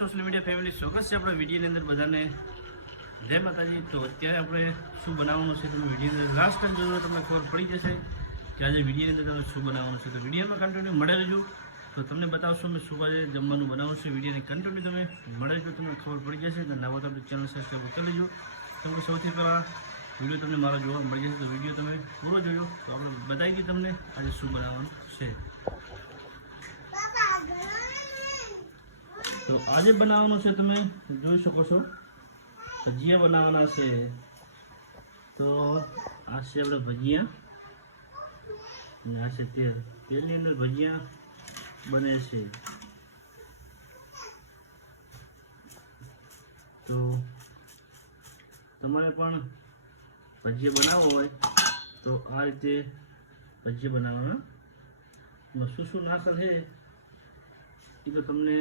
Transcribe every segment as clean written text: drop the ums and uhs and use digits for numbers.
Social media family સ્વાગત છે આપણા વિડીયોની અંદર બધાને જય માતાજી। તો અત્યારે આપણે શું બનાવવાનું છે તમે વિડીયોની અંદર લાસ્ટ ટાઈમ જોજો તમને ખબર પડી જશે કે આજે વિડીયોની અંદર તમે શું બનાવવાનું છે। તો વિડીયોમાં કન્ટિન્યુ મળે રહેજો તો તમને બતાવશું મેં શું આજે જમવાનું બનાવવાનું છે। વિડીયોની કન્ટિન્યુ તમે મળે રહેજો તમને ખબર પડી જશે। તો નવો તો આપણી ચેનલ સબસ્ક્રાઈબ કરી લેજો। તમને સૌથી પહેલાં વિડીયો તમને મારો જોવા મળી જશે તો વિડીયો તમે પૂરો જોજો તો આપણે બતાવી દઈએ તમને આજે શું બનાવવાનું છે। તો આજે બનાવવાનું છે તમે જોઈ શકો છો ભજીયા બનાવવાના છે। તો આ છે આપણે ભજીયા અને આ છે તેલની અંદર ભજીયા બને છે। તો તમારે પણ ભજીયા બનાવવો હોય તો આ રીતે ભજીયા બનાવવાના। એમાં શું નાખે છે એ તો તમને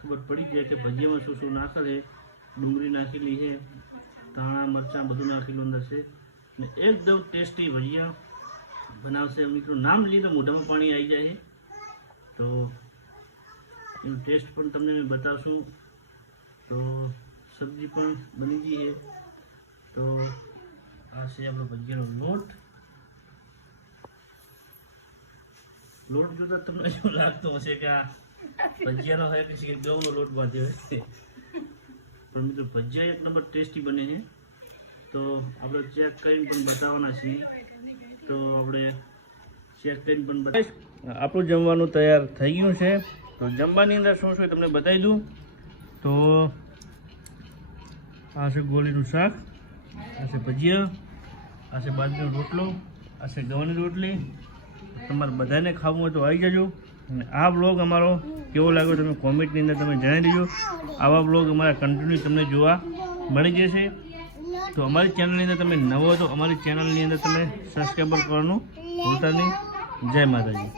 ખબર પડી જાય કે ભજીયામાં શું નાખે છે। ડુંગળી નાખેલી છે, ધાણા મરચાં બધું નાખેલું અંદર છે અને એકદમ ટેસ્ટી ભજીયા બનાવશે। મિત્રો નામ લઈએ તો મોઢામાં પાણી આવી જાય છે। તો એનું ટેસ્ટ પણ તમને બતાવશું। તો સબ્જી પણ બની ગઈ છે। તો આ છે આપણો ભજીયાનો લોટ જોતા તમને શું લાગતો હશે કે આ ભજીયાનો હોય કે ઘઉંનો લોટ બાંધ્યો હોય પણ મિત્રો ભજીયા એક નંબર ટેસ્ટી બને છે। તો આપણે ચેક કરીને પણ બતાવવાના છીએ। તો આપણે ચેક કરીને પણ આપણું જમવાનું તૈયાર થઈ ગયું છે। તો જમવાની અંદર શું શું તમને બતાવી દઉં। તો આ છે ગોળીનું શાક, આ છે ભજીયા, આ છે બાજરીનો રોટલો, આ છે ગવાની રોટલી। તમારે બધાને ખાવું હોય તો આવી જજો। અને આ બ્લોગ અમારો કેવો લાગ્યો તમે કોમેન્ટની અંદર તમે જણાવી દેજો। આવા બ્લોગ અમારા કન્ટિન્યુ તમને જોવા મળી જશે। તો અમારી ચેનલની અંદર તમે નવો તો અમારી ચેનલની અંદર તમે સબસ્ક્રાઈબર કરવાનું ભૂલતા નહીં। જય માતાજી।